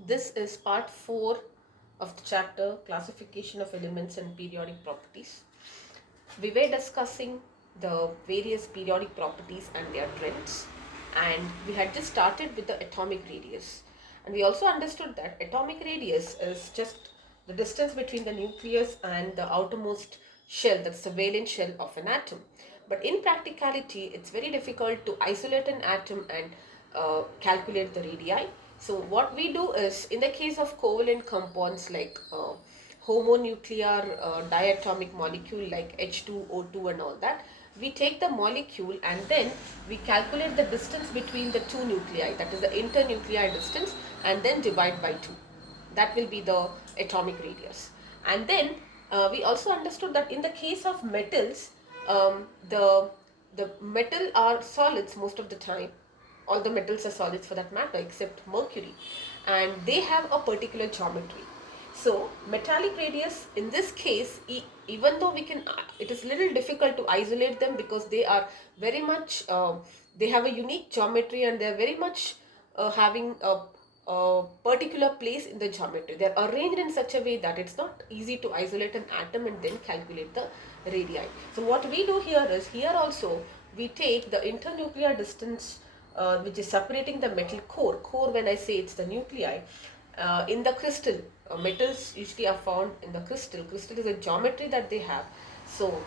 This is part 4 of the chapter Classification of Elements and Periodic Properties. We were discussing the various periodic properties and their trends, and we had just started with the atomic radius. And we also understood that atomic radius is just the distance between the nucleus and the outermost shell, that's the valence shell of an atom. But in practicality, it's very difficult to isolate an atom and calculate the radii. So what we do is, in the case of covalent compounds like homonuclear diatomic molecule like H2O2 and all that, we take the molecule and then we calculate the distance between the two nuclei, that is the internuclear distance, and then divide by 2. That will be the atomic radius. And then we also understood that in the case of metals, the metal are solids most of the time. All the metals are solids for that matter except mercury, and they have a particular geometry. So metallic radius in this case, even though we can, it is little difficult to isolate them because they are very much, they have a unique geometry and they are very much having a particular place in the geometry. They are arranged in such a way that it's not easy to isolate an atom and then calculate the radii. So what we do here is, here also we take the internuclear distance which is separating the metal core. Core, when I say, it's the nuclei. In the crystal, metals usually are found in the crystal. Crystal is a geometry that they have. So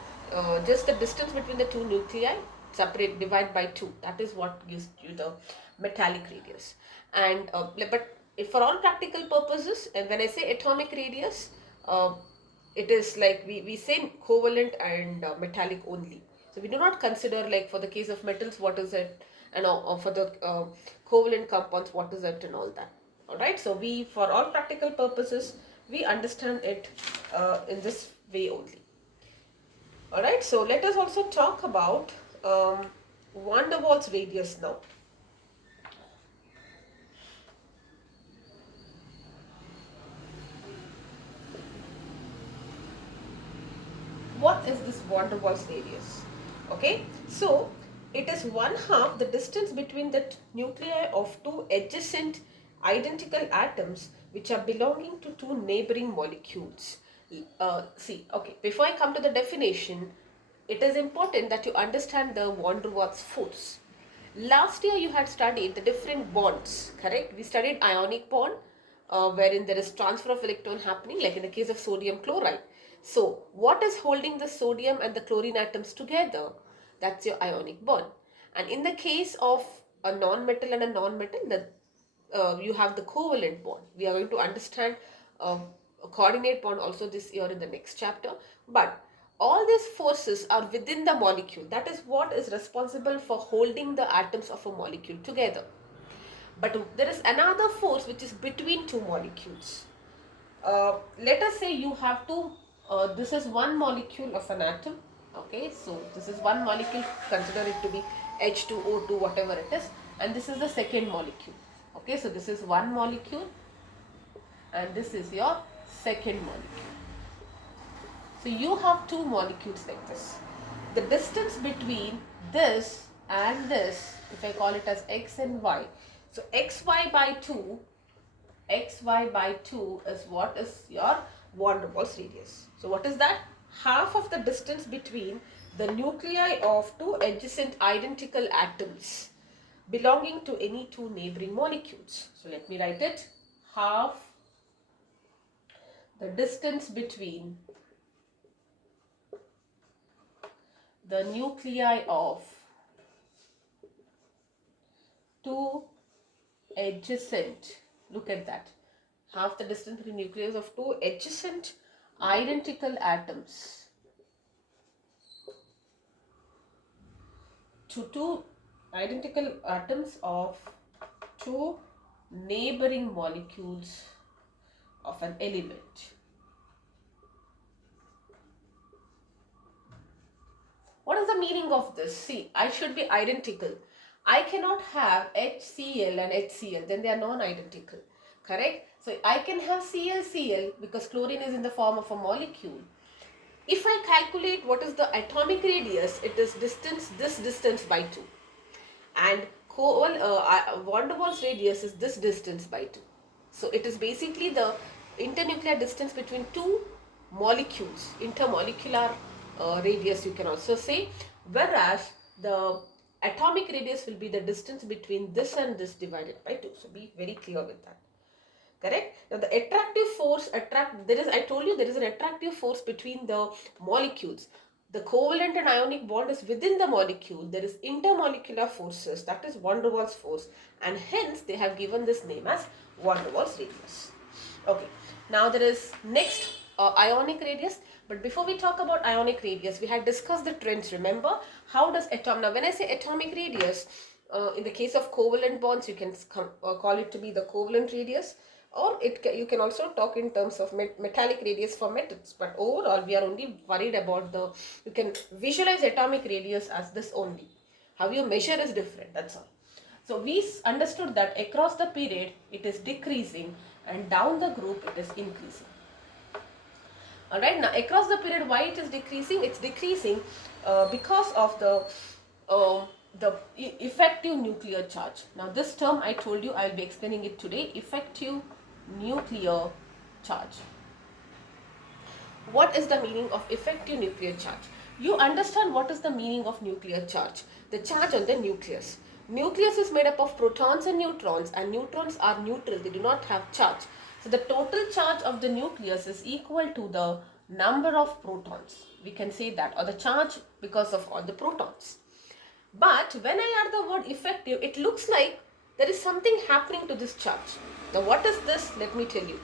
just the distance between the two nuclei, separate, divide by 2. That is what gives you the metallic radius. And but if for all practical purposes, and when I say atomic radius, it is like we say covalent and metallic only. So we do not consider, like for the case of metals, what is it, and for the covalent compounds, what is it and all that. Alright, so we, for all practical purposes, we understand it in this way only. Alright, so let us also talk about van der Waals radius now. What is this van der Waals radius? Okay, so it is 1/2 the distance between the nuclei of two adjacent identical atoms which are belonging to two neighboring molecules. Okay, before I come to the definition, it is important that you understand the van der Waals force. Last year you had studied the different bonds, correct? We studied ionic bond, wherein there is transfer of electron happening, like in the case of sodium chloride. So what is holding the sodium and the chlorine atoms together? That's your ionic bond. And in the case of a non-metal and a non-metal, you have the covalent bond. We are going to understand a coordinate bond also this year in the next chapter. But all these forces are within the molecule. That is what is responsible for holding the atoms of a molecule together. But there is another force which is between two molecules. Let us say you have two, this is one molecule of an atom. Okay, so this is one molecule, consider it to be H2O2, whatever it is, and this is the second molecule. Okay, so this is one molecule and this is your second molecule. So you have two molecules like this. The distance between this and this, if I call it as x and y, so xy by 2 is what is your van der Waals radius. So what is that? Half of the distance between the nuclei of two adjacent identical atoms belonging to any two neighboring molecules. So let me write it. Half the distance between the nuclei of two adjacent, look at that, half the distance between nuclei of two adjacent identical atoms to two identical atoms of two neighboring molecules of an element. What is the meaning of this? See, I should be identical. I cannot have HCl and HCl, then they are non-identical, correct? So I can have ClCl because chlorine is in the form of a molecule. If I calculate what is the atomic radius, it is distance, this distance by 2. And van der Waals radius is this distance by 2. So it is basically the internuclear distance between two molecules, intermolecular radius you can also say, whereas the atomic radius will be the distance between this and this divided by 2. So be very clear with that. Correct? Now the attractive force, I told you there is an attractive force between the molecules. The covalent and ionic bond is within the molecule. There is intermolecular forces, that is van der Waals force, and hence they have given this name as van der Waals radius. Okay, now there is next ionic radius. But before we talk about ionic radius, we had discussed the trends. Remember, how does now when I say atomic radius, in the case of covalent bonds, you can call it to be the covalent radius, or you can also talk in terms of metallic radius for metals. But overall, we are only worried about you can visualize atomic radius as this only. How you measure is different, that's all. So we understood that across the period it is decreasing and down the group it is increasing. Alright, now across the period, why it is decreasing? It's decreasing because of the effective nuclear charge. Now this term I told you, I'll be explaining it today. Effective nuclear charge. What is the meaning of effective nuclear charge? You understand what is the meaning of nuclear charge. The charge on the nucleus. Nucleus is made up of protons and neutrons are neutral, they do not have charge. So the total charge of the nucleus is equal to the number of protons. We can say that, or the charge because of all the protons. But when I add the word effective, it looks like there is something happening to this charge. Now what is this? Let me tell you.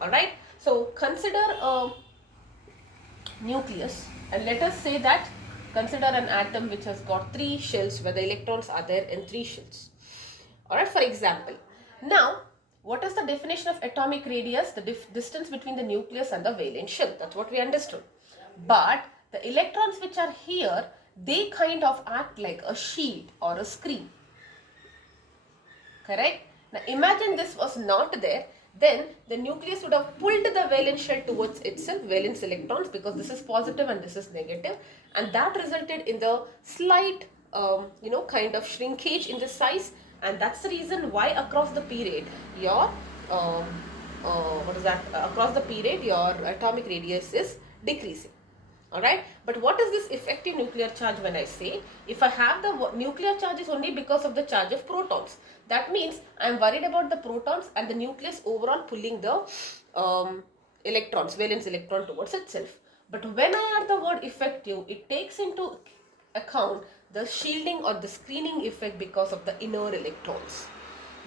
Alright, so consider a nucleus, and let us say that consider an atom which has got 3 shells where the electrons are there in 3 shells. Alright, for example. Now, what is the definition of atomic radius? The distance between the nucleus and the valence shell. That's what we understood. But the electrons which are here, they kind of act like a shield or a screen. Correct? Now imagine this was not there. Then the nucleus would have pulled the valence shell towards itself, valence electrons, because this is positive and this is negative, and that resulted in the slight kind of shrinkage in the size, and that's the reason why across the period your your atomic radius is decreasing. Alright, but what is this effective nuclear charge? When I say, if I have the nuclear charge is only because of the charge of protons, that means I am worried about the protons and the nucleus overall pulling the electrons, valence electron towards itself. But when I add the word effective, it takes into account the shielding or the screening effect because of the inner electrons.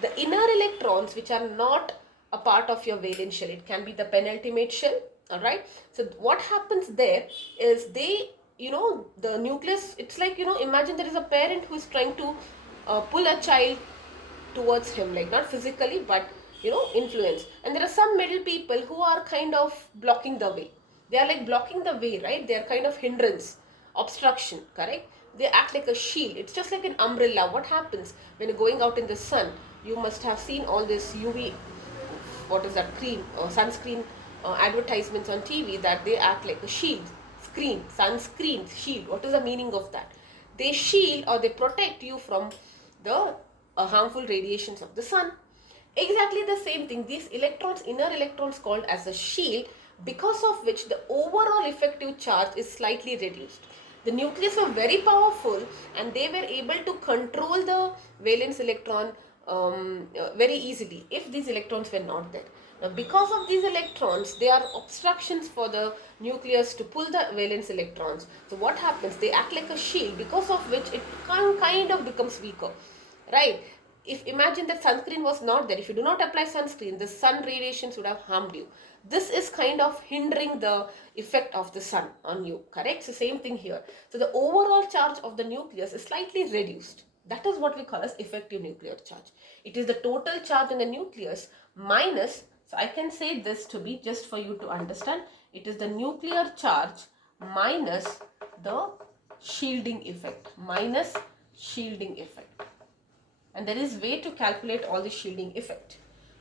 The inner electrons which are not a part of your valence shell, it can be the penultimate shell. Alright, so what happens there is the nucleus, it's like, imagine there is a parent who is trying to pull a child towards him, like not physically but influence, and there are some middle people who are kind of blocking the way. They are like blocking the way, right? They are kind of hindrance, obstruction, correct? They act like a shield. It's just like an umbrella. What happens when you're going out in the sun? You must have seen all this UV, what is that, cream or sunscreen advertisements on TV, that they act like a shield, screen, sunscreen, shield. What is the meaning of that? They shield or they protect you from the harmful radiations of the sun. Exactly the same thing. These electrons, inner electrons, called as a shield, because of which the overall effective charge is slightly reduced. The nucleus were very powerful and they were able to control the valence electron very easily if these electrons were not there. Now, because of these electrons, they are obstructions for the nucleus to pull the valence electrons. So what happens? They act like a shield, because of which it kind of becomes weaker, right? If imagine that sunscreen was not there, if you do not apply sunscreen, the sun radiations would have harmed you. This is kind of hindering the effect of the sun on you, correct? So same thing here. So the overall charge of the nucleus is slightly reduced. That is what we call as effective nuclear charge. It is the total charge in the nucleus minus, so I can say this to be, just for you to understand, it is the nuclear charge minus the shielding effect, and there is way to calculate all the shielding effect.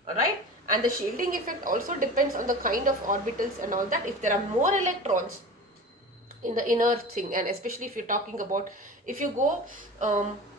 Alright, and the shielding effect also depends on the kind of orbitals and all that. If there are more electrons in the inner thing, and especially if you're talking about, if you go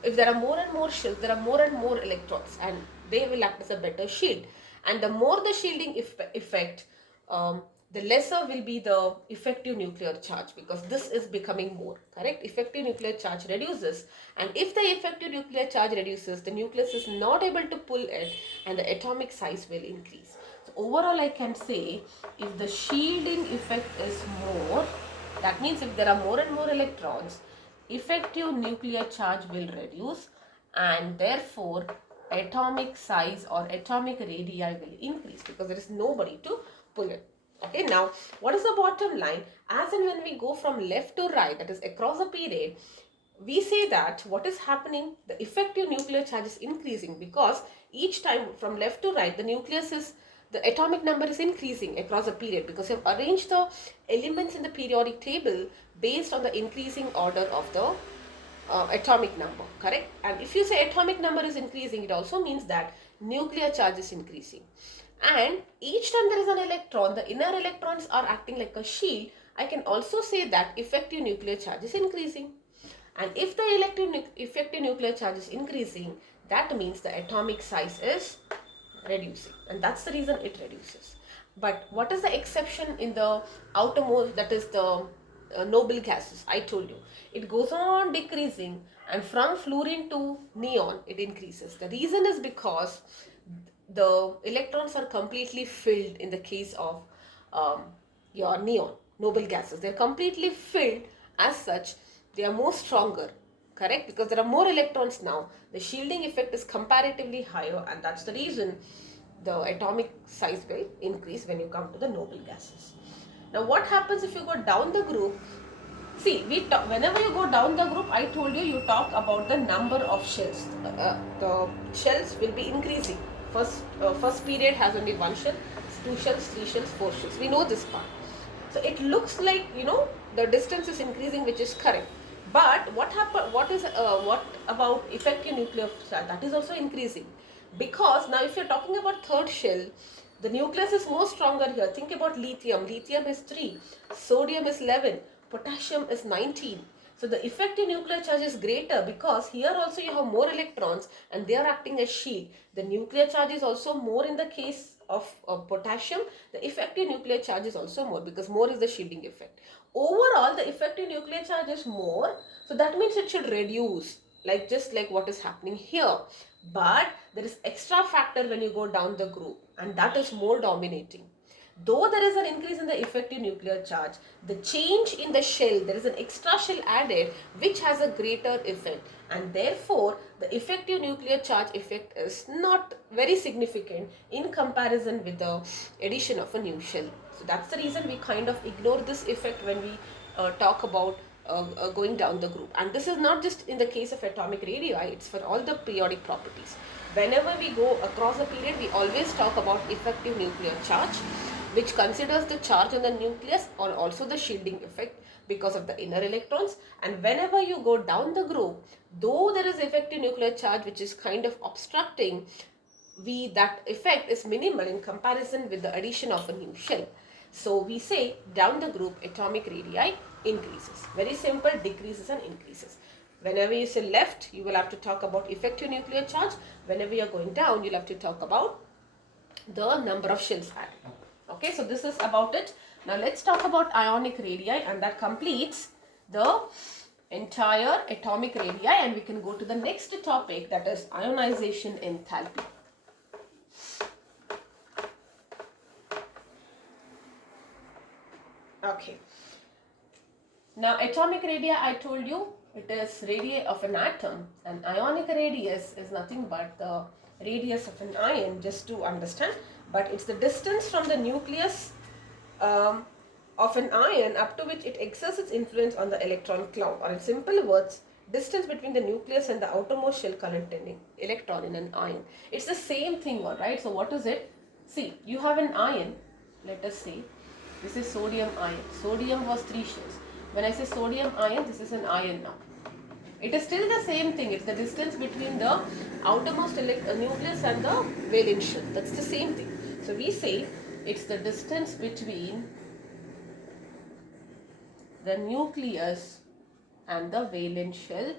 if there are more and more shells, there are more and more electrons, and they will act as a better shield. And the more the shielding effect, the lesser will be the effective nuclear charge, because this is becoming more, correct? Effective nuclear charge reduces, and if the effective nuclear charge reduces, the nucleus is not able to pull it and the atomic size will increase. So overall I can say, if the shielding effect is more, that means if there are more and more electrons, effective nuclear charge will reduce, and therefore atomic size or atomic radii will increase, because there is nobody to pull it. Okay, now what is the bottom line? As and when we go from left to right, that is across a period, we say that what is happening, the effective nuclear charge is increasing, because each time from left to right, the atomic number is increasing across a period, because you have arranged the elements in the periodic table based on the increasing order of the atomic number, correct? And if you say atomic number is increasing, it also means that nuclear charge is increasing. And each time there is an electron, the inner electrons are acting like a shield. I can also say that effective nuclear charge is increasing. And if the effective nuclear charge is increasing, that means the atomic size is reducing, and that's the reason it reduces. But what is the exception in the outermost, that is the noble gases? I told you it goes on decreasing, and from fluorine to neon it increases. The reason is because the electrons are completely filled in the case of your neon noble gases. They're completely filled, as such they are more stronger, correct? Because there are more electrons now, the shielding effect is comparatively higher, and that's the reason the atomic size will increase when you come to the noble gases. Now what happens if you go down the group? See, whenever you go down the group, I told you, you talk about the number of shells. The shells will be increasing. First period has only one shell, 2 shells, 3 shells, 4 shells. We know this part. So it looks like, the distance is increasing, which is correct. But what about effective nuclear charge? That is also increasing. Because now if you're talking about third shell, the nucleus is more stronger here. Think about lithium. Lithium is 3, sodium is 11, potassium is 19. So the effective nuclear charge is greater, because here also you have more electrons and they are acting as shield. The nuclear charge is also more in the case of potassium. The effective nuclear charge is also more, because more is the shielding effect. Overall, the effective nuclear charge is more, so that means it should reduce, just like what is happening here. But there is extra factor when you go down the group, and that is more dominating. Though there is an increase in the effective nuclear charge, the change in the shell, there is an extra shell added which has a greater effect, and therefore the effective nuclear charge effect is not very significant in comparison with the addition of a new shell. So that's the reason we kind of ignore this effect when we talk about going down the group. And this is not just in the case of atomic radii, it's for all the periodic properties. Whenever we go across a period, we always talk about effective nuclear charge, which considers the charge on the nucleus or also the shielding effect because of the inner electrons. And whenever you go down the group, though there is effective nuclear charge which is kind of obstructing, that effect is minimal in comparison with the addition of a new shell. So we say down the group atomic radii increases. Very simple, decreases and increases. Whenever you say left, you will have to talk about effective nuclear charge. Whenever you are going down, you'll have to talk about the number of shells added. Okay, so this is about it. Now let's talk about ionic radii, and that completes the entire atomic radii, and we can go to the next topic, that is ionization enthalpy. Okay. Now atomic radii, I told you, it is radii of an atom, and ionic radius is nothing but the radius of an ion, just to understand. But it's the distance from the nucleus of an ion up to which it exerts its influence on the electron cloud, or in simple words, distance between the nucleus and the outermost shell containing electron in an ion. It's the same thing, alright? So what is it? See, you have an ion, let us say, this is sodium ion. Sodium was 3 shells. When I say sodium ion, this is an ion now. It is still the same thing. It's the distance between the outermost nucleus and the valence shell. That's the same thing. So we say it's the distance between the nucleus and the valence shell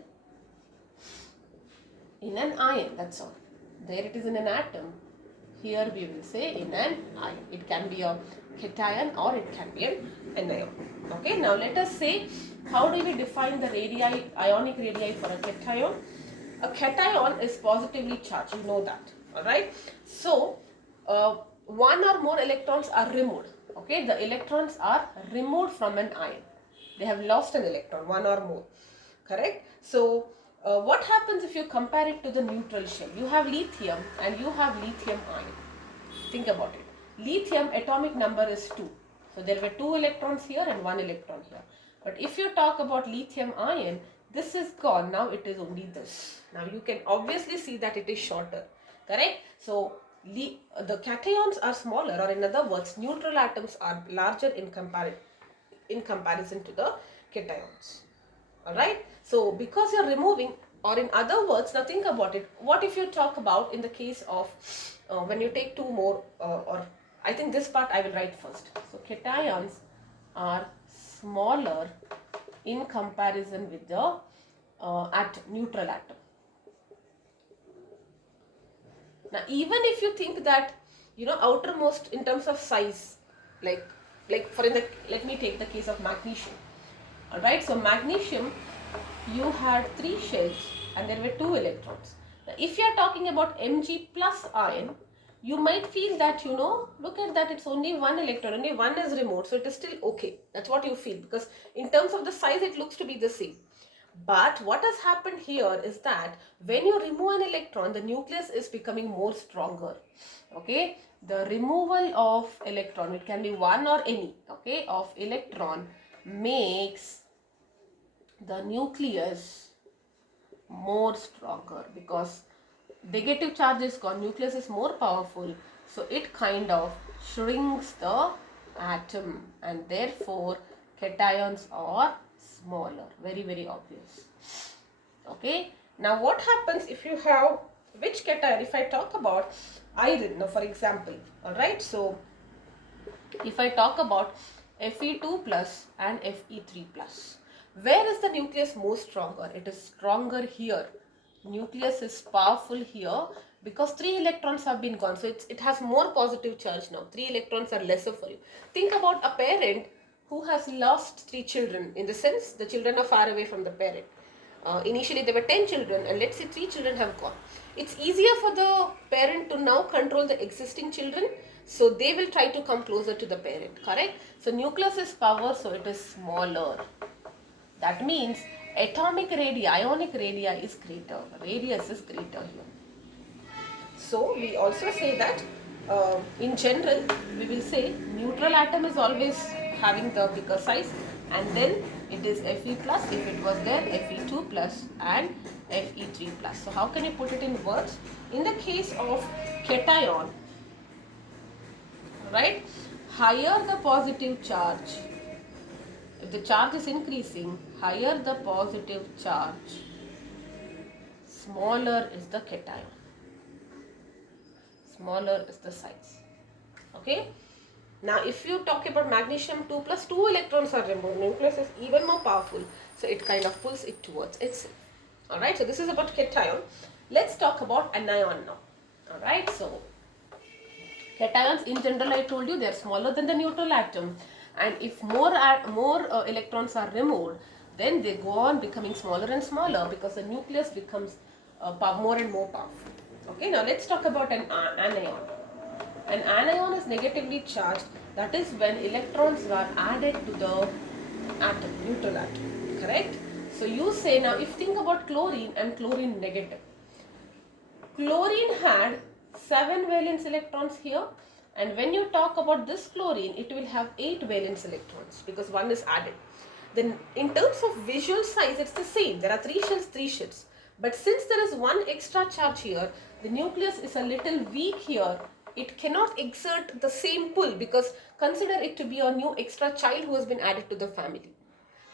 in an ion. That's all. There it is in an atom. Here we will say in an ion. It can be a cation or it can be an anion. Okay, now let us say, how do we define the radii, ionic radii for a cation? A cation is positively charged, you know that. Alright, so one or more electrons are removed. Okay, the electrons are removed from an ion. They have lost an electron, one or more. Correct? So what happens if you compare it to the neutral shell? You have lithium and you have lithium ion. Think about it. Lithium atomic number is 2. So there were 2 electrons here and 1 electron here. But if you talk about lithium ion, this is gone. Now it is only this. Now you can obviously see that it is shorter. Correct? So the cations are smaller, or in other words, neutral atoms are larger in comparison to the cations. Alright, so because you're removing, or in other words, now think about it, what if you talk about in the case of when you take 2 more, or I think this part I will write first. So cations are smaller in comparison with the neutral atom. Now even if you think that, outermost in terms of size, like let me take the case of magnesium. Alright, so magnesium, you had 3 shells and there were 2 electrons. Now, if you are talking about Mg plus ion, you might feel that, look at that, it's only 1 electron, only 1 is removed, so it is still okay. That's what you feel, because in terms of the size, it looks to be the same. But what has happened here is that when you remove an electron, the nucleus is becoming more stronger. Okay, the removal of electron, it can be 1 or any, okay, of electron makes the nucleus more stronger, because negative charge is gone, nucleus is more powerful, so it kind of shrinks the atom, and therefore cations are smaller. Very, very obvious. Okay, now what happens if you have which cation? If I talk about iron, now for example, alright, so if I talk about Fe2 plus and Fe3 plus, where is the nucleus more stronger? It is stronger here. Nucleus is powerful here because 3 electrons have been gone. So it has more positive charge now. 3 electrons are lesser for you. Think about a parent who has lost 3 children. In the sense, the children are far away from the parent. Initially there were 10 children and let's say 3 children have gone. It's easier for the parent to now control the existing children. So they will try to come closer to the parent. Correct? So nucleus is power, so it is smaller. That means atomic radii, ionic radii is greater. Radius is greater here. So we also say that in general we will say neutral atom is always having the bigger size, and then it is Fe plus if it was there, Fe2 plus and Fe3 plus. So how can you put it in words? In the case of cation, right, higher the positive charge, if the charge is increasing, higher the positive charge, smaller is the cation. Smaller is the size. Okay. Now if you talk about magnesium 2 plus, 2 electrons are removed. Nucleus is even more powerful. So it kind of pulls it towards itself. Alright. So this is about cation. Let's talk about anion now. Alright. So cations in general, I told you, they are smaller than the neutral atom. And if more electrons are removed, then they go on becoming smaller and smaller because the nucleus becomes more and more powerful. Okay, now let's talk about an anion. An anion is negatively charged. That is when electrons are added to the atom, neutral atom. Correct? So you say, now if you think about chlorine and chlorine negative. Chlorine had 7 valence electrons here, and when you talk about this chlorine, it will have 8 valence electrons because 1 is added. Then in terms of visual size, it's the same. There are 3 shells, 3 shells. But since there is 1 extra charge here, the nucleus is a little weak here. It cannot exert the same pull because consider it to be a new extra child who has been added to the family.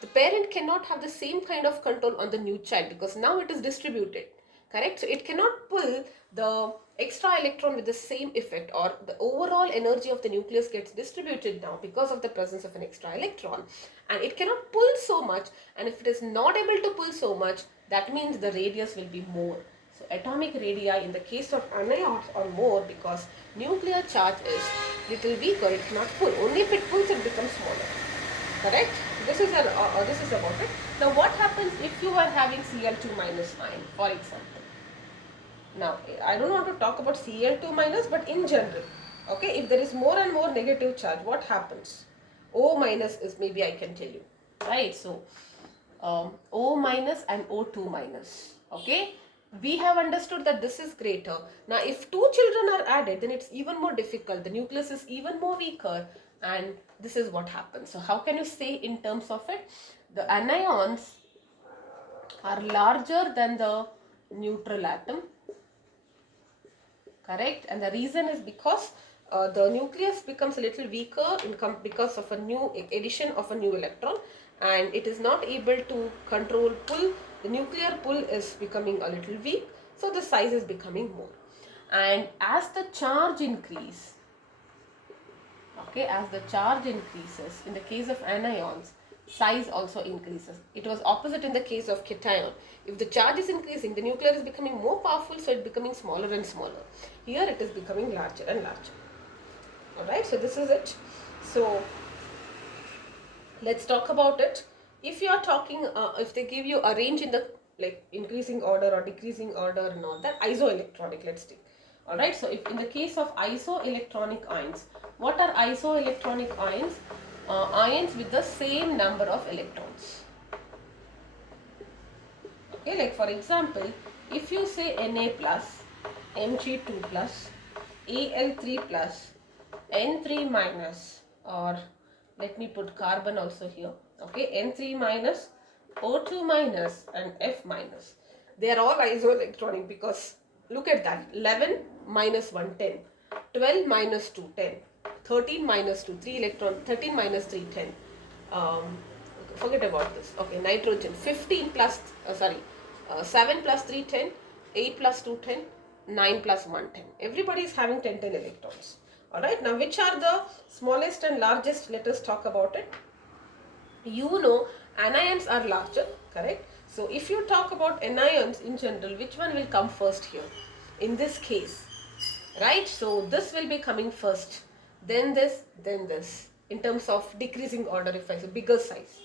The parent cannot have the same kind of control on the new child because now it is distributed. Correct? So it cannot pull the extra electron with the same effect, or the overall energy of the nucleus gets distributed now because of the presence of an extra electron, and it cannot pull so much. And if it is not able to pull so much, that means the radius will be more. So The atomic radii in the case of anions are more because nuclear charge is little weaker, it cannot pull. Only if it pulls it becomes smaller. Correct? This is about it. Now what happens if you are having Cl2 minus ion, for example? Now I don't want to talk about Cl2 minus, but in general, okay, if there is more and more negative charge, what happens? O minus is, maybe I can tell you, right? So O minus and O2 minus, okay, we have understood that this is greater. Now if two children are added, then it's even more difficult. The nucleus is even more weaker, and this is what happens. So how can you say in terms of it? The anions are larger than the neutral atom, correct? And the reason is because the nucleus becomes a little weaker because of a new addition of a new electron, and it is not able to control pull. The nuclear pull is becoming a little weak, so the size is becoming more. And as the charge increases, okay, as the charge increases, in the case of anions, size also increases. It was opposite in the case of cation. If the charge is increasing, the nuclear is becoming more powerful, so it is becoming smaller and smaller. Here it is becoming larger and larger. Alright, so this is it. So let's talk about it. If you are talking, if they give you a range in the like increasing order or decreasing order and all that, isoelectronic, let's take. Alright, so if in the case of isoelectronic ions, what are isoelectronic ions? Ions with the same number of electrons. Okay, like for example, if you say Na plus, Mg2 plus, Al3 plus, N3 minus, or let me put carbon also here, okay, N3 minus, O2 minus and F minus. They are all isoelectronic because look at that, 11 minus 1, 10, 12 minus 2, 10, 13 minus 2, 3 electron, 13 minus 3, 10. Forget about this. Okay, nitrogen, 15 plus, 7 plus 3, 10, 8 plus 2, 10, 9 plus 1, 10. Everybody is having 10 electrons. Alright, now which are the smallest and largest? Let us talk about it. You know, anions are larger, correct? So if you talk about anions in general, which one will come first here? In this case, right? So this will be coming first, then this, in terms of decreasing order, if I say bigger size.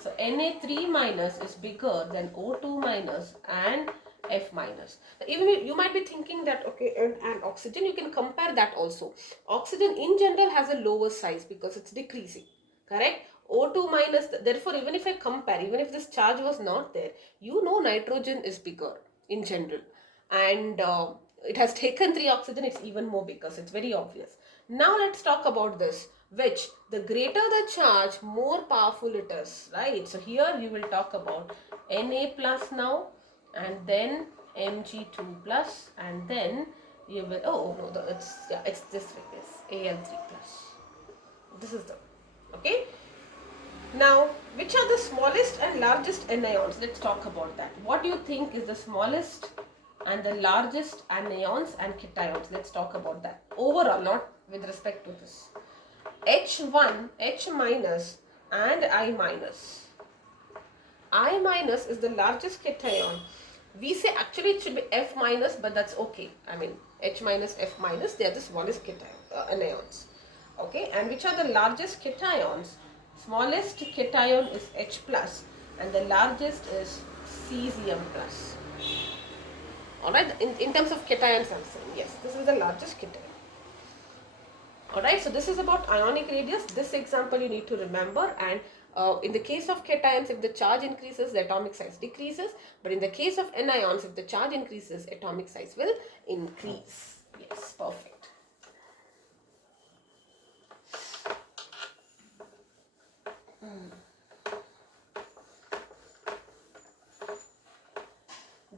So Na3 minus is bigger than O2 minus and F minus. Even you might be thinking that, okay, and oxygen, you can compare that also. Oxygen in general has a lower size because it's decreasing, correct? O2 minus, therefore even if I compare, even if this charge was not there, you know nitrogen is bigger in general. And it has taken 3 oxygen, it's even more bigger, so it's very obvious. Now let's talk about this, which the greater the charge, more powerful it is, right? So here you will talk about Na plus now, and then Mg2 plus, and then you will, oh no, it's this way, yes, Al3 plus. This is the, okay. Now, which are the smallest and largest anions? Let's talk about that. What do you think is the smallest and the largest anions and cations? Let's talk about that. Overall, not with respect to this. H1, H minus and I minus. I minus is the largest cation. We say actually it should be F minus, but that's okay. I mean, H minus, F minus, they are the smallest anions. Okay, and which are the largest cations? Smallest cation is H plus and the largest is cesium plus. Alright, in terms of cations I'm saying, yes, this is the largest cation. Alright, so this is about ionic radius. This example you need to remember, and in the case of cations, if the charge increases, the atomic size decreases, but in the case of anions, if the charge increases, atomic size will increase. Yes, perfect.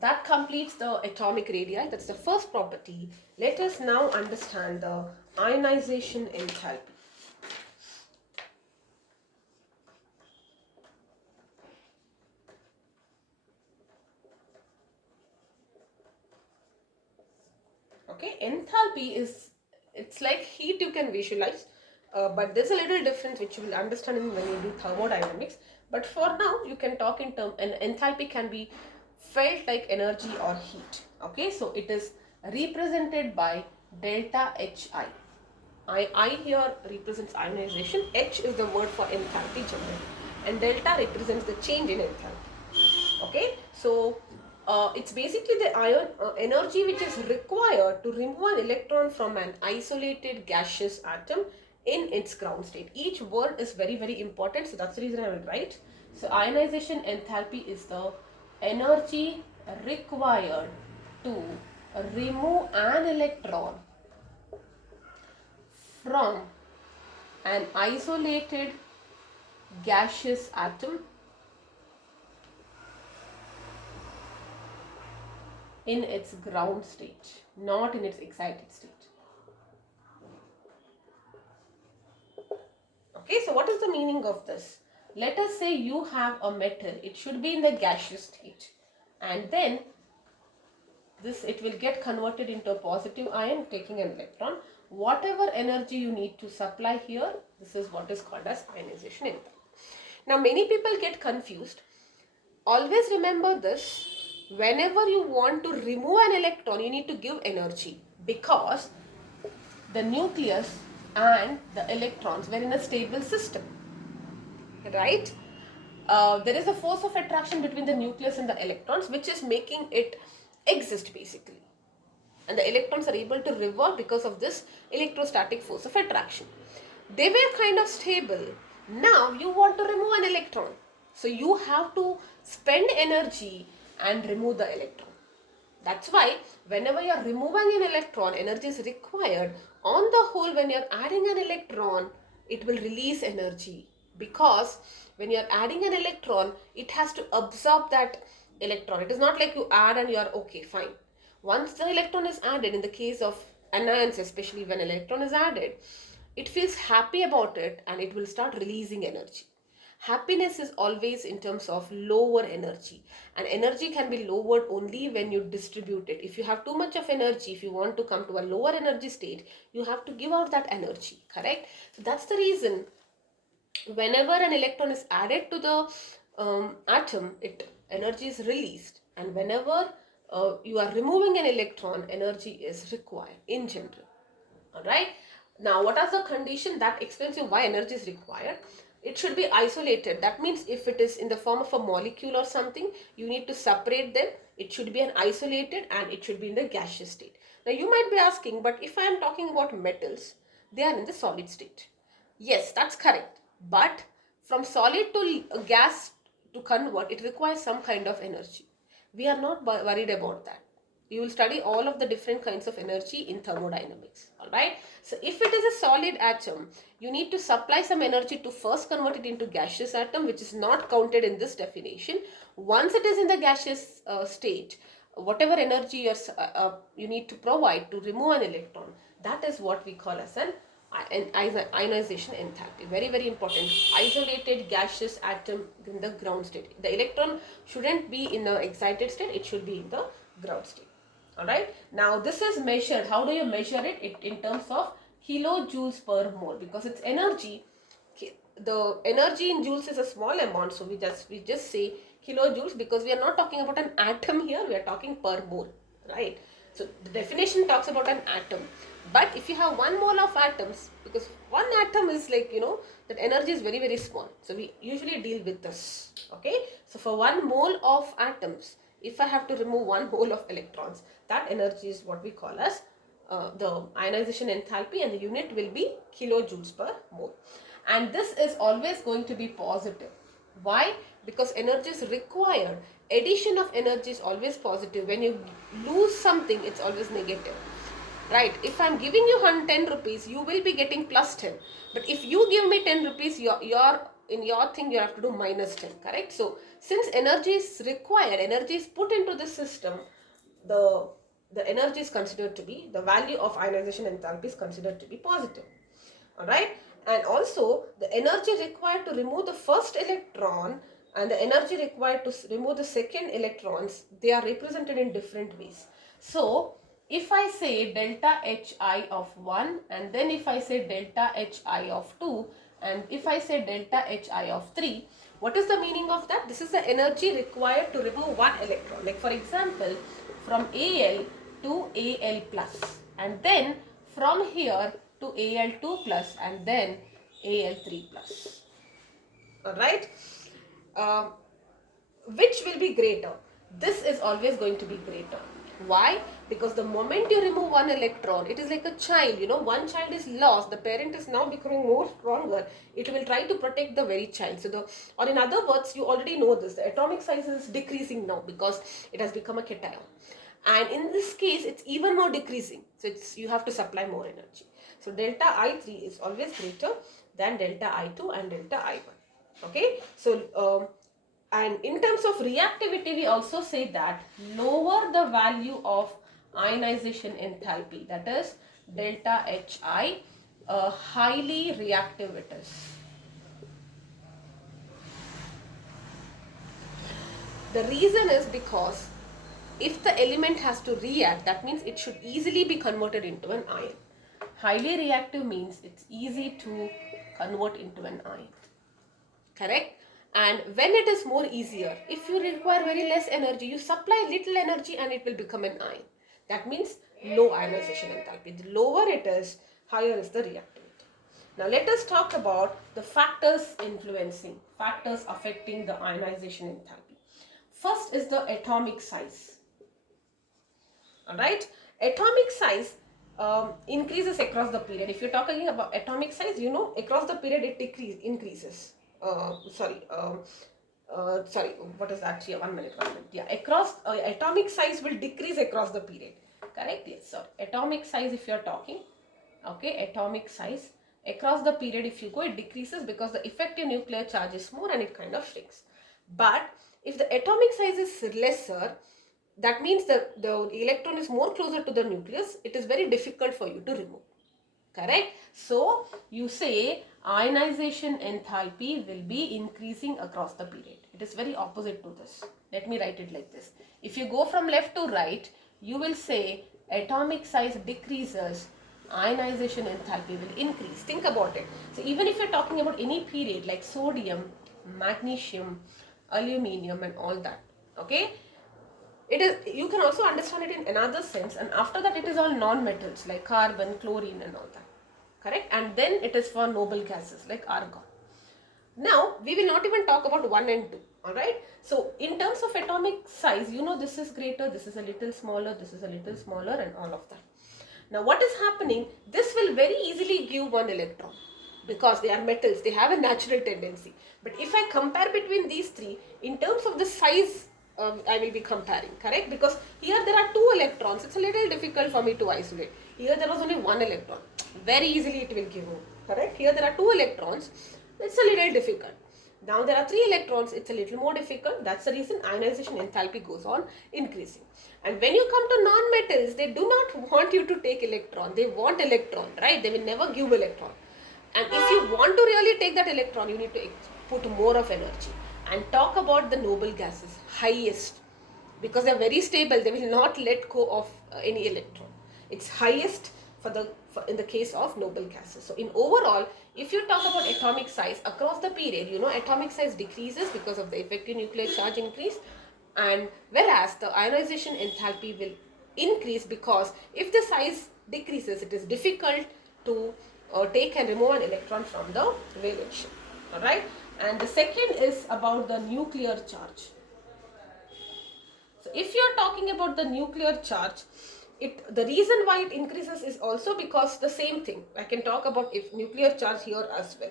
That completes the atomic radii. That's the first property. Let us now understand the ionization enthalpy. Okay, enthalpy is, it's like heat you can visualize, but there's a little difference which you will understand when you do thermodynamics. But for now, you can talk in terms, and enthalpy can be felt like energy or heat. Okay, so it is represented by delta Hi. I here represents ionization, H is the word for enthalpy generally, and delta represents the change in enthalpy. Okay, so it's basically the ion energy which is required to remove an electron from an isolated gaseous atom in its ground state. Each word is very, very important, so that's the reason I will write. So ionization enthalpy is the energy required to remove an electron from an isolated gaseous atom in its ground state, not in its excited state. Okay, so what is the meaning of this? Let us say you have a metal, it should be in the gaseous state, and then it will get converted into a positive ion taking an electron. Whatever energy you need to supply here, this is what is called as ionization enthalpy. Now many people get confused. Always remember this, whenever you want to remove an electron, you need to give energy, because the nucleus and the electrons were in a stable system, right? There is a force of attraction between the nucleus and the electrons, which is making it exist basically. And the electrons are able to revolve because of this electrostatic force of attraction. They were kind of stable. Now you want to remove an electron. So you have to spend energy and remove the electron. That's why whenever you are removing an electron, energy is required. On the whole, when you are adding an electron, it will release energy, because when you are adding an electron, it has to absorb that electron. It is not like you add and you are okay, fine. Once the electron is added, in the case of anions, especially when electron is added, it feels happy about it and it will start releasing energy. Happiness is always in terms of lower energy, and energy can be lowered only when you distribute it. If you have too much of energy, if you want to come to a lower energy state, you have to give out that energy, correct? So that's the reason whenever an electron is added to the atom, energy is released, and whenever you are removing an electron, energy is required in general. All right. Now, what are the condition that explains you why energy is required? It should be isolated. That means if it is in the form of a molecule or something, you need to separate them. It should be an isolated, and it should be in the gaseous state. Now, you might be asking, but if I am talking about metals, they are in the solid state. Yes, that's correct. But from solid to gas to convert, it requires some kind of energy. We are not worried about that. You will study all of the different kinds of energy in thermodynamics. Alright. So if it is a solid atom, you need to supply some energy to first convert it into gaseous atom, which is not counted in this definition. Once it is in the gaseous state, whatever energy you need to provide to remove an electron, that is what we call as an ionization enthalpy. Very, very important. Isolated gaseous atom in the ground state. The electron shouldn't be in the excited state, it should be in the ground state. Alright. Now this is measured. How do you measure it? In terms of kilojoules per mole, because it's energy. The energy in joules is a small amount, so we just say kilojoules, because we are not talking about an atom here, we are talking per mole, right? So the definition talks about an atom, but if you have 1 mole of atoms, because one atom is like, that energy is very, very small, so we usually deal with this. Okay, so for 1 mole of atoms, if I have to remove 1 mole of electrons, that energy is what we call as the ionization enthalpy, and the unit will be kilojoules per mole. And this is always going to be positive. Why? Because energy is required. Addition of energy is always positive. When you lose something, it's always negative. Right? If I'm giving you 10 rupees, you will be getting plus 10. But if you give me 10 rupees, in your thing, you have to do minus 10. Correct? So, since energy is required, energy is put into the system, the energy is considered to be, the value of ionization enthalpy is considered to be positive. Alright? And also, the energy required to remove the first electron and the energy required to remove the second electrons, they are represented in different ways. So, if I say delta Hi of 1, and then if I say delta Hi of 2, and if I say delta Hi of 3, what is the meaning of that? This is the energy required to remove 1 electron. Like for example, from Al to Al plus, and then from here to Al2 plus, and then Al3 plus. Alright, uh, which will be greater? This is always going to be greater. Why? Because the moment you remove one electron, it is like a child, one child is lost, the parent is now becoming more stronger, it will try to protect the very child. Or in other words, you already know this, the atomic size is decreasing now because it has become a cation. And in this case, it's even more decreasing. So you have to supply more energy. So delta I3 is always greater than delta I2 and delta I1. Okay. So and in terms of reactivity, we also say that lower the value of ionization enthalpy, that is delta Hi, highly reactive it is. The reason is because if the element has to react, that means it should easily be converted into an ion. Highly reactive means it's easy to convert into an ion. Correct? And when it is more easier, if you require very less energy, you supply little energy and it will become an ion. That means low ionization enthalpy. The lower it is, higher is the reactivity. Now let us talk about the factors affecting the ionization enthalpy. First is the atomic size. Alright, atomic size increases across the period. If you're talking about atomic size, across the period it increases. What is that here? 1 minute. Yeah, atomic size will decrease across the period. Correct? Yes, sorry. Atomic size, if you're talking, okay, atomic size across the period, if you go, it decreases because the effective nuclear charge is more and it kind of shrinks. But if the atomic size is lesser, that means the electron is more closer to the nucleus, it is very difficult for you to remove. Correct? So you say ionization enthalpy will be increasing across the period. It is very opposite to this. Let me write it like this. If you go from left to right, you will say atomic size decreases, ionization enthalpy will increase. Think about it. So even if you're talking about any period like sodium, magnesium, aluminium and all that, okay, it is, you can also understand it in another sense, and after that it is all non-metals like carbon, chlorine and all that. Correct? And then it is for noble gases like argon. Now we will not even talk about 1 and 2. Alright. So in terms of atomic size, this is greater, this is a little smaller, this is a little smaller and all of that. Now what is happening? This will very easily give one electron because they are metals, they have a natural tendency. But if I compare between these three, in terms of the size, I will be comparing, correct? Because here there are 2 electrons. It's a little difficult for me to isolate. Here there was only 1 electron. Very easily it will give one, correct? Here there are 2 electrons. It's a little difficult. Now there are 3 electrons. It's a little more difficult. That's the reason ionization enthalpy goes on increasing. And when you come to non-metals, they do not want you to take electron. They want electron, right? They will never give electron. And if you want to really take that electron, you need to put more of energy. And talk about the noble gases, highest, because they are very stable, they will not let go of any electron. It's highest in the case of noble gases. So in overall, if you talk about atomic size across the period, atomic size decreases because of the effective nuclear charge increase, and whereas the ionization enthalpy will increase because if the size decreases, it is difficult to take and remove an electron from the valence shell. Alright. And the second is about the nuclear charge. So if you are talking about the nuclear charge, the reason why it increases is also because the same thing. I can talk about if nuclear charge here as well.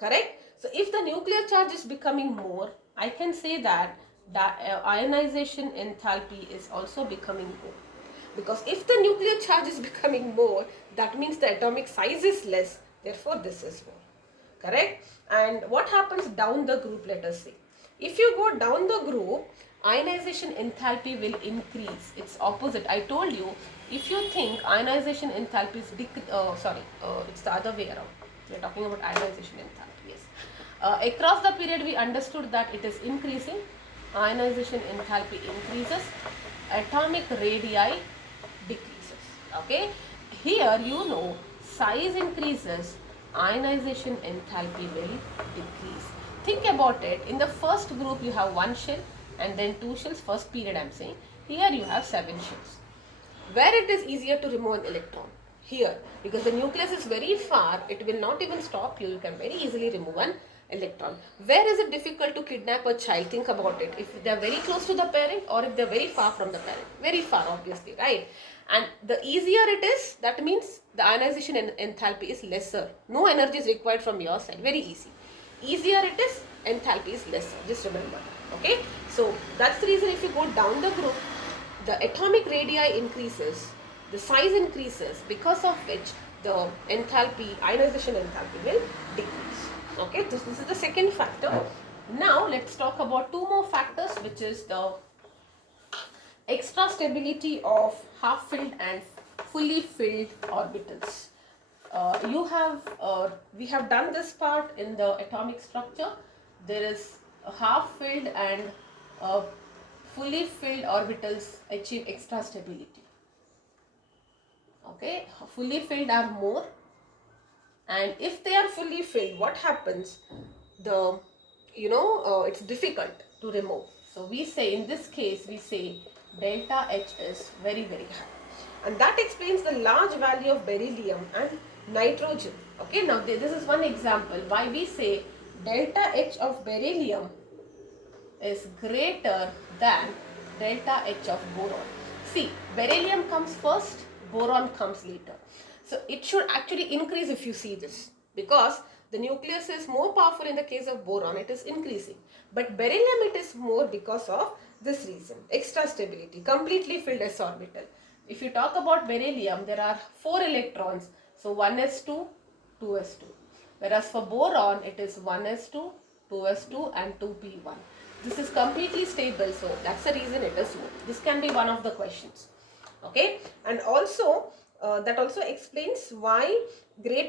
Correct? So if the nuclear charge is becoming more, I can say that ionization enthalpy is also becoming more. Because if the nuclear charge is becoming more, that means the atomic size is less. Therefore, this is more. Correct? And what happens down the group, let us see. If you go down the group, ionization enthalpy will increase. It's opposite. I told you, if you think ionization enthalpy is it's the other way around. We are talking about ionization enthalpy. Yes. Across the period, we understood that it is increasing. Ionization enthalpy increases. Atomic radii decreases. Okay. Here, size increases. Ionization enthalpy will decrease. Think about it. In the first group, you have 1 shell and then 2 shells. First period, I am saying. Here you have 7 shells. Where it is easier to remove an electron? Here, because the nucleus is very far, it will not even stop you. You can very easily remove an electron. Where is it difficult to kidnap a child? Think about it. If they are very close to the parent or if they are very far from the parent. Very far, obviously, right? And the easier it is, that means the ionization enthalpy is lesser. No energy is required from your side. Very easy. Easier it is, enthalpy is lesser. Just remember that. Okay? So that's the reason if you go down the group, the atomic radii increases, the size increases, because of which the enthalpy, ionization enthalpy will decrease. Okay, this is the second factor. Now let's talk about 2 more factors, which is the extra stability of half-filled and fully filled orbitals. We have done this part in the atomic structure. There is a half-filled and fully filled orbitals achieve extra stability. Okay, fully filled are more, and if they are fully filled, what happens? It's difficult to remove. So we say, in this case, we say delta H is very, very high, and that explains the large value of beryllium and nitrogen. Okay, now this is one example why we say delta H of beryllium is greater than delta H of boron. See, beryllium comes first, boron comes later. So it should actually increase if you see this, because the nucleus is more powerful in the case of boron, it is increasing. But beryllium, it is more because of this reason, extra stability, completely filled s orbital. If you talk about beryllium, there are 4 electrons, so 1s2, 2s2. Whereas for boron, it is 1s2, 2s2 and 2p1. This is completely stable, so that's the reason it is more. This can be one of the questions. Okay, and also that also explains why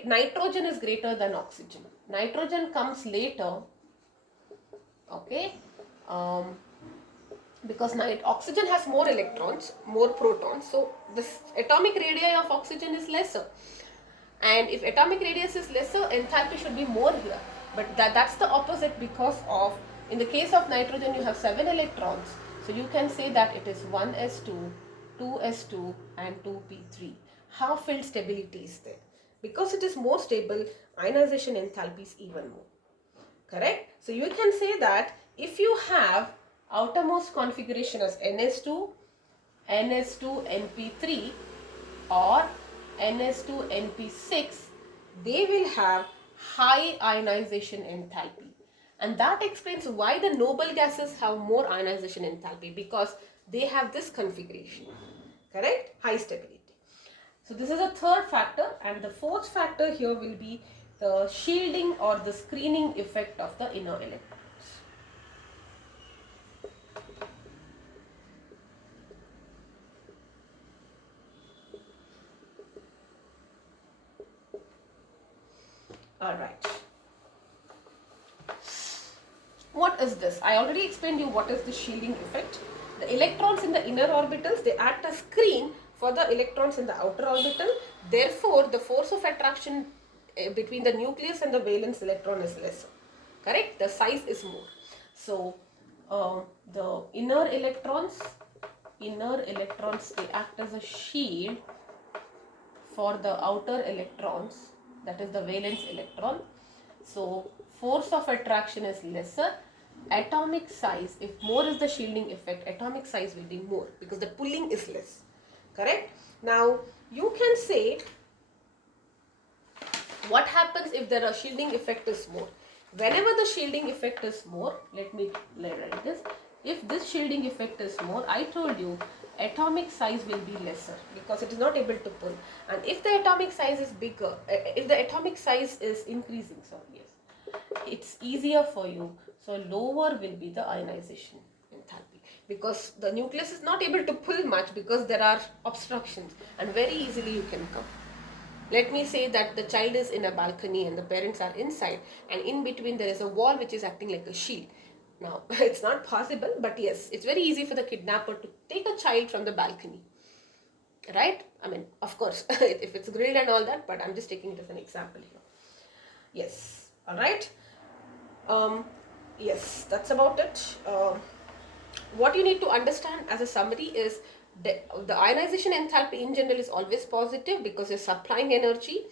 nitrogen is greater than oxygen. Nitrogen comes later. Okay, because oxygen has more electrons, more protons, so this atomic radii of oxygen is lesser. And if atomic radius is lesser, enthalpy should be more here. But that's the opposite, because of, in the case of nitrogen, you have 7 electrons. So you can say that it is 1s2, 2s2 and 2p3. Half-filled stability is there. Because it is more stable, ionization enthalpy is even more. Correct? So you can say that if you have outermost configuration as ns2, ns2np3 or ns2np6, they will have high ionization enthalpy, and that explains why the noble gases have more ionization enthalpy, because they have this configuration. Correct? High stability. So this is a third factor, and the fourth factor here will be the shielding or the screening effect of the inner electrons. Alright. What is this? I already explained you what is the shielding effect. The electrons in the inner orbitals, they act as screen for the electrons in the outer orbital. Therefore, the force of attraction between the nucleus and the valence electron is lesser. Correct? The size is more. So, the inner electrons, they act as a shield for the outer electrons, that is the valence electron. So force of attraction is lesser. Atomic size, if more is the shielding effect, atomic size will be more, because the pulling is less. Correct? Now you can say, what happens if the shielding effect is more? Whenever the shielding effect is more, let me write this. If this shielding effect is more, I told you atomic size will be lesser, because it is not able to pull. And if the atomic size is bigger, if the atomic size is increasing, so yes, it's easier for you. So lower will be the ionization enthalpy, because the nucleus is not able to pull much, because there are obstructions, and very easily you can come. Let me say that the child is in a balcony and the parents are inside, and in between there is a wall which is acting like a shield. Now, it's not possible, but yes, it's very easy for the kidnapper to take a child from the balcony. Right? I mean, of course, if it's grilled and all that, but I'm just taking it as an example here. Yes. Alright. Yes, that's about it. What you need to understand as a summary is the ionization enthalpy in general is always positive because you're supplying energy,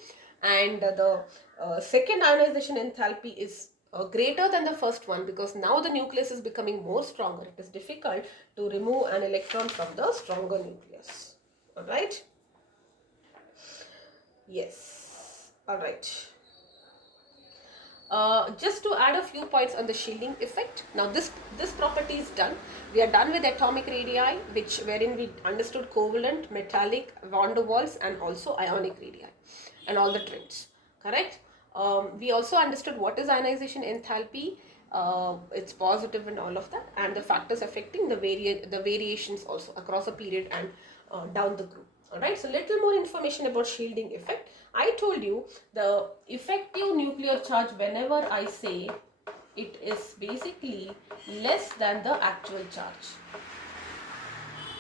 and the second ionization enthalpy is greater than the first one because now the nucleus is becoming more stronger. It is difficult to remove an electron from the stronger nucleus. All right. Yes. All right. Just to add a few points on the shielding effect. Now this property is done. We are done with atomic radii, wherein we understood covalent, metallic, van der Waals, and also ionic radii, and all the trends. Correct. We also understood what is ionization enthalpy. It's positive and all of that, and the factors affecting the variations also across a period and down the group. Alright, so little more information about shielding effect. I told you the effective nuclear charge, whenever I say it is basically less than the actual charge.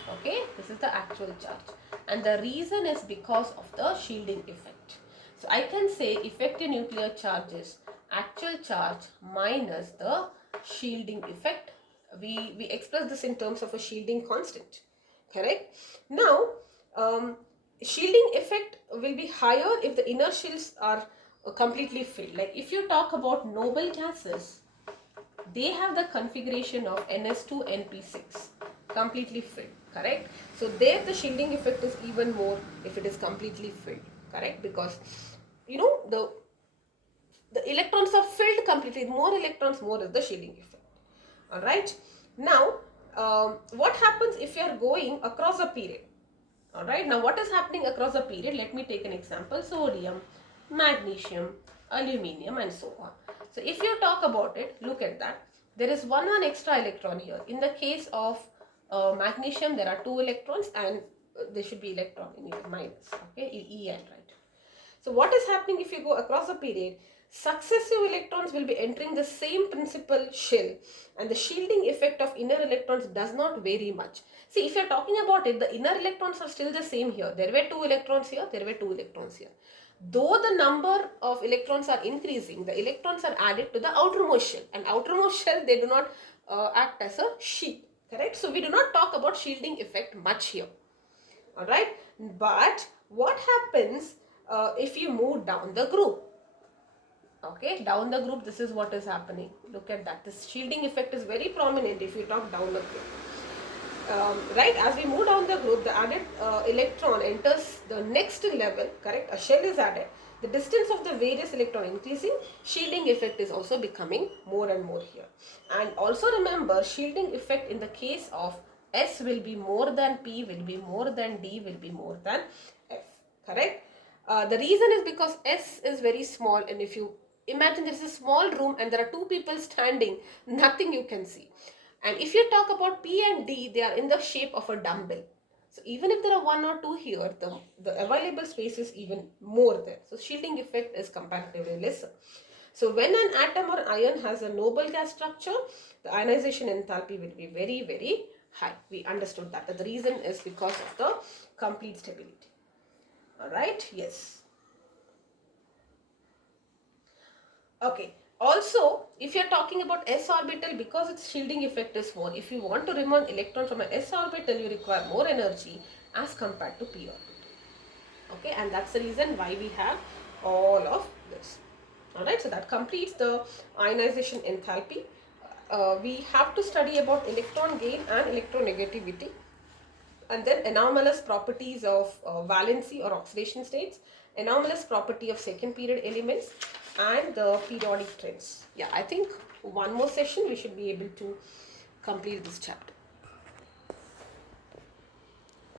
Okay, this is the actual charge, and the reason is because of the shielding effect. So I can say effective nuclear charge is actual charge minus the shielding effect. We express this in terms of a shielding constant. Correct. Now, shielding effect will be higher if the inner shells are completely filled. Like if you talk about noble gases, they have the configuration of Ns2 Np6 completely filled. Correct. So there the shielding effect is even more if it is completely filled. Correct. Because you know the electrons are filled completely. More electrons, more is the shielding effect. All right. Now, what happens if you are going across a period? All right. Now, what is happening across a period? Let me take an example: sodium, magnesium, aluminium, and so on. So, if you talk about it, look at that. There is one extra electron here. In the case of magnesium, there are 2 electrons, and there should be electron in it minus. Okay, En, right? So what is happening if you go across a period? Successive electrons will be entering the same principal shell, and the shielding effect of inner electrons does not vary much. See, if you are talking about it, the inner electrons are still the same here. There were 2 electrons here, there were 2 electrons here. Though the number of electrons are increasing, the electrons are added to the outermost shell, and outermost shell, they do not act as a sheet. Correct? So we do not talk about shielding effect much here. Alright, but what happens if you move down the group? Okay, down the group, this is what is happening. Look at that. This shielding effect is very prominent if you talk down the group. Right, as we move down the group, the added electron enters the next level. Correct, a shell is added. The distance of the various electron increasing, shielding effect is also becoming more and more here. And also remember, shielding effect in the case of S will be more than P, will be more than D, will be more than F. Correct. The reason is because S is very small, and if you imagine there is a small room and there are 2 people standing, nothing you can see. And if you talk about P and D, they are in the shape of a dumbbell. So even if there are 1 or 2 here, the available space is even more there. So shielding effect is comparatively lesser. So when an atom or ion has a noble gas structure, the ionization enthalpy will be very, very high. We understood that. The reason is because of the complete stability. Alright, yes. Okay. Also, if you are talking about s orbital, because its shielding effect is more, if you want to remove an electron from an s orbital, you require more energy as compared to p orbital. Okay, and that's the reason why we have all of this. Alright, so that completes the ionization enthalpy. We have to study about electron gain and electronegativity, and then anomalous properties of valency or oxidation states, anomalous property of second period elements, and the periodic trends. Yeah, I think one more session we should be able to complete this chapter.